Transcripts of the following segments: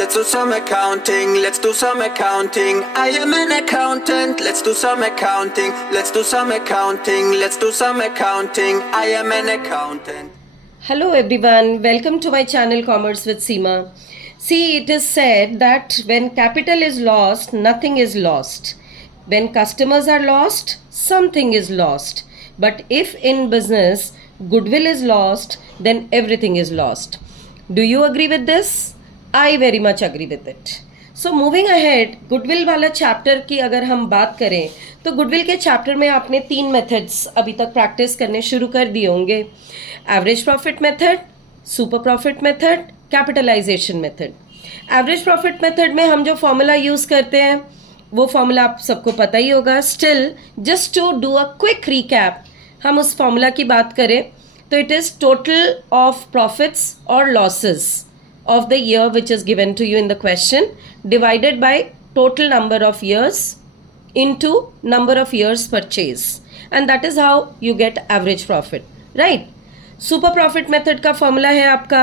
Let's do some accounting. Let's do some accounting. I am an accountant. Let's do some accounting. Let's do some accounting. Let's do some accounting. I am an accountant. Hello everyone, welcome to my channel Commerce with Seema. See, it is said that when capital is lost, nothing is lost. When customers are lost, something is lost. But if in business, goodwill is lost, then everything is lost. Do you agree with this? I very much agree with it. So moving ahead, goodwill वाला chapter की अगर हम बात करें तो goodwill के chapter में आपने 3 मेथड्स अभी तक प्रैक्टिस करने शुरू कर दिए होंगे. Average profit method, super profit method, capitalisation method. Average profit method में हम जो फॉर्मूला यूज़ करते हैं वो फॉर्मूला आप सबको पता ही होगा. Still just to do a quick recap, हम उस फॉर्मूला की बात करें तो it is total of profits और losses of the year which is given to you in the question divided by total number of years into number of years purchase, and that is how you get average profit, right? Super profit method का formula है आपका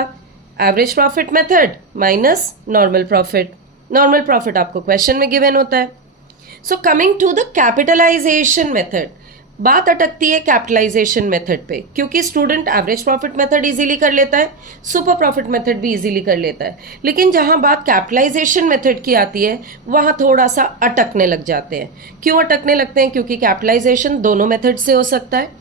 average profit method minus normal profit. Normal profit आपको question में given होता है. So coming to the capitalization method, बात अटकती है capitalisation method पे, क्योंकि student average profit method easily कर लेता है, सुपर प्रॉफिट मेथड भी इजीली कर लेता है, लेकिन जहां बात कैपिटलाइजेशन मेथड की आती है वहां थोड़ा सा अटकने लग जाते हैं. क्यों अटकने लगते हैं? क्योंकि कैपिटलाइजेशन दोनों मेथड से हो सकता है,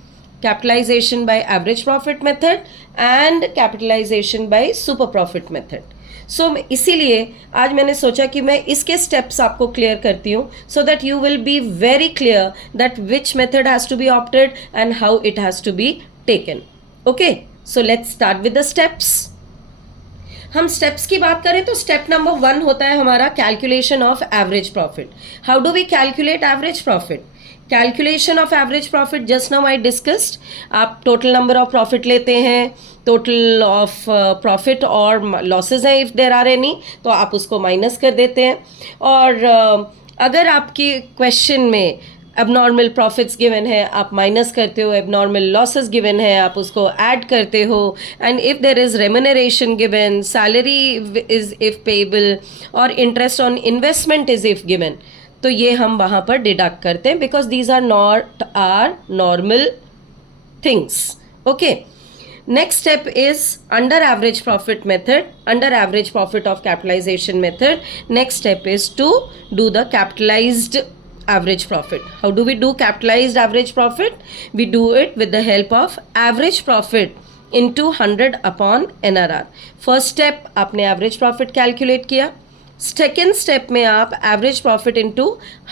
capitalization by average profit method and capitalization by super profit method. So इसीलिए आज मैंने सोचा कि मैं इसके स्टेप्स आपको क्लियर करती हूँ so that you will be very clear that which method has to be opted and how it has to be taken. Okay, so let's start with the steps. हम स्टेप्स की बात करें तो step number 1 होता है हमारा calculation of average profit. How do we calculate average profit? Calculation of average profit just now I discussed. आप total number of profit लेते हैं, टोटल ऑफ प्रॉफिट और लॉसेज हैं इफ़ देर आर एनी, तो आप उसको माइनस कर देते हैं. और अगर आपके क्वेश्चन में एबनॉर्मल प्रॉफिट्स गिवन है आप माइनस करते हो, एबनॉर्मल लॉसेस गिवन है आप उसको ऐड करते हो, and if there is remuneration given, salary is if payable और interest on investment is if given, तो ये हम वहाँ पर डिडक्ट करते हैं because these are not are normal things. Okay, next step is under average profit method, under average profit of capitalization method, next step is to do the capitalized average profit. How do we do capitalized average profit? We do it with the help of average profit into 100 upon NRR. first step आपने average profit calculate किया. Second step में आप average profit into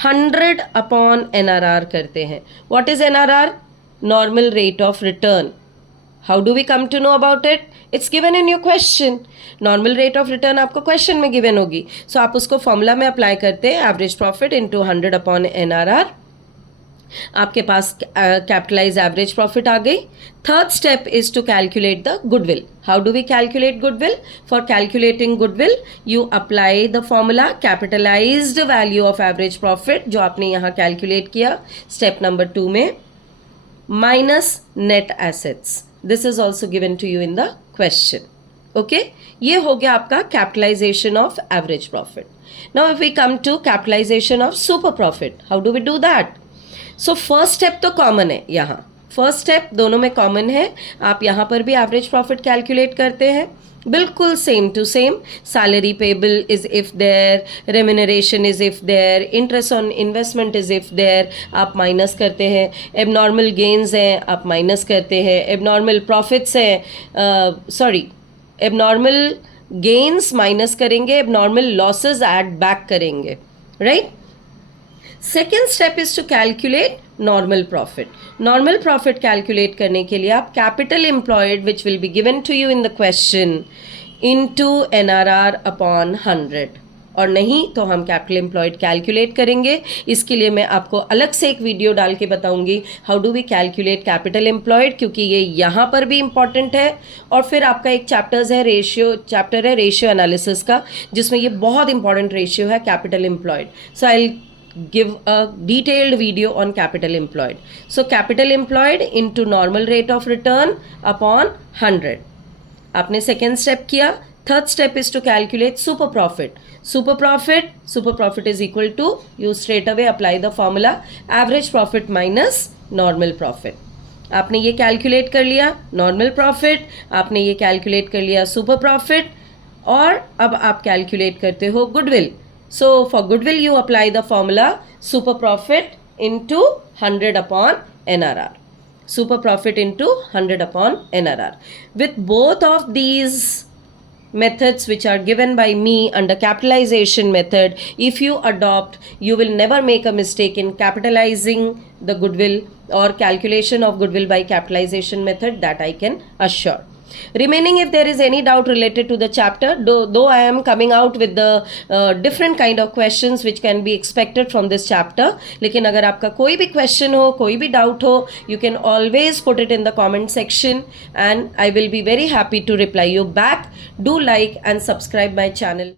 100 upon NRR करते हैं. What is NRR? Normal rate of return. How do we come to know about it? It's given in your question. Normal rate of return आपको question में given होगी, so आप उसको formula में apply करते हैं average profit into 100 upon NRR. आपके पास कैपिटलाइज एवरेज प्रॉफिट आ गई. Third step is to calculate the goodwill. How do we calculate goodwill? For calculating goodwill you apply the formula capitalized value of average profit जो आपने यहाँ calculate किया step number 2 में, minus net assets. This is also given to you in the question. Okay, ये हो गया आपका capitalization of average profit. Now if we come to capitalization of super profit, how do we do that? So first step तो common है, यहाँ first step दोनों में common है. आप यहाँ पर भी एवरेज प्रॉफिट कैलकुलेट करते हैं, बिल्कुल same to same. Salary payable is if there, remuneration is if there, interest on investment is if there, आप माइनस करते हैं. एबनॉर्मल गेन्स हैं आप माइनस करते हैं. एबनॉर्मल प्रॉफिट्स हैं, सॉरी एबनॉर्मल गेन्स माइनस करेंगे, एबनॉर्मल लॉसेज ऐड बैक करेंगे, right? Second step is to calculate normal profit. Normal profit calculate करने के लिए आप capital employed which will be given to you in the question into NRR upon 100, और नहीं तो हम कैपिटल एम्प्लॉयड कैलकुलेट करेंगे. इसके लिए मैं आपको अलग से एक वीडियो डाल के बताऊंगी how do we calculate capital employed, क्योंकि ये यहाँ पर भी इम्पॉर्टेंट है. और फिर आपका एक चैप्टर है रेशियो एनालिसिस का, जिसमें ये बहुत इंपॉर्टेंट रेशियो है capital employed. So I give a detailed video on capital employed. So capital employed into normal rate of return upon 100. आपने सेकेंड स्टेप किया. Third step is to calculate super profit. Super profit is equal to, you straight away apply the formula average profit minus normal profit. आपने ये calculate कर लिया normal profit, आपने ये calculate कर लिया सुपर प्रॉफिट, और अब आप कैलकुलेट करते हो goodwill. So for goodwill you apply the formula super profit into 100 upon NRR. Super profit into 100 upon NRR. With both of these methods which are given by me under capitalization method, if you adopt, you will never make a mistake in capitalizing the goodwill or calculation of goodwill by capitalization method, that I can assure. Remaining, if there is any doubt related to the chapter, though I am coming out with the different kind of questions which can be expected from this chapter, लेकिन अगर आपका कोई भी question हो, कोई भी doubt हो, you can always put it in the comment section and I will be very happy to reply you back. Do like and subscribe my channel.